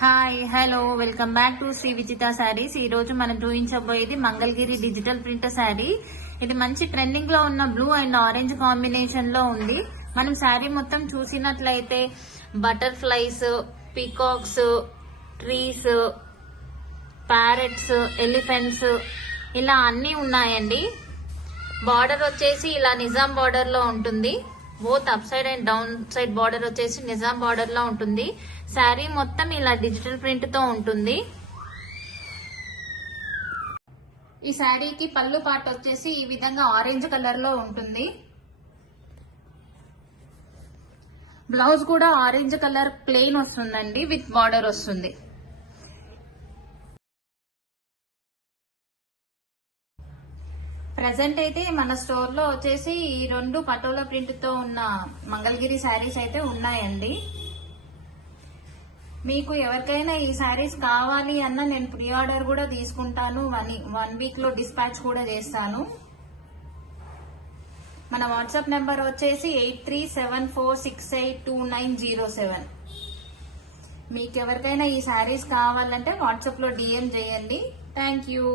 Hi hello welcome back to Sri Vijitha Sarees. ఈ రోజు మనం చూపించబోయేది మంగళగిరి డిజిటల్ ప్రింట్ శారీ. ఇది మంచి ట్రెండింగ్ లో ఉన్న బ్లూ అండ్ ఆరెంజ్ కాంబినేషన్ లో ఉంది. మనం శారీ మొత్తం చూసినట్లయితే butterflies, peacocks, trees, parrots, elephants ఇలా అన్ని ఉన్నాయండి. బార్డర్ వచ్చేసి ఇలా నిజాం బార్డర్ లో ఉంటుంది. Both up side and down side border వచ్చేసి నిజాం బార్డర్ లో ఉంటుంది. శారీ మొత్తం ఇలా డిజిటల్ ప్రింట్ తో ఉంటుంది. ఈ శారీకి పళ్ళు పార్ట్ వచ్చేసి ఈ విధంగా ఆరెంజ్ కలర్ లో ఉంటుంది. బ్లౌజ్ కూడా ఆరెంజ్ కలర్ ప్లెయిన్ వస్తుందండి, విత్ బార్డర్ వస్తుంది. ప్రెసెంట్ అయితే మన స్టోర్ లో వచ్చేసి ఈ రెండు పటోలా ప్రింట్ తో ఉన్న మంగళగిరి శారీస్ అయితే ఉన్నాయండి. మీకు ఎవరికైనా ఈ శారీస్ కావాలి అన్న నేను ప్రీ ఆర్డర్ కూడా తీసుకుంటాను. 1 వీక్ లో డిస్పాచ్ కూడా చేస్తాను. మన వాట్సాప్ నెంబర్ వచ్చేసి 8374682907. మీకు ఎవరికైనా ఈ శారీస్ కావాలంటే వాట్సాప్ లో DM చేయండి. Thank you.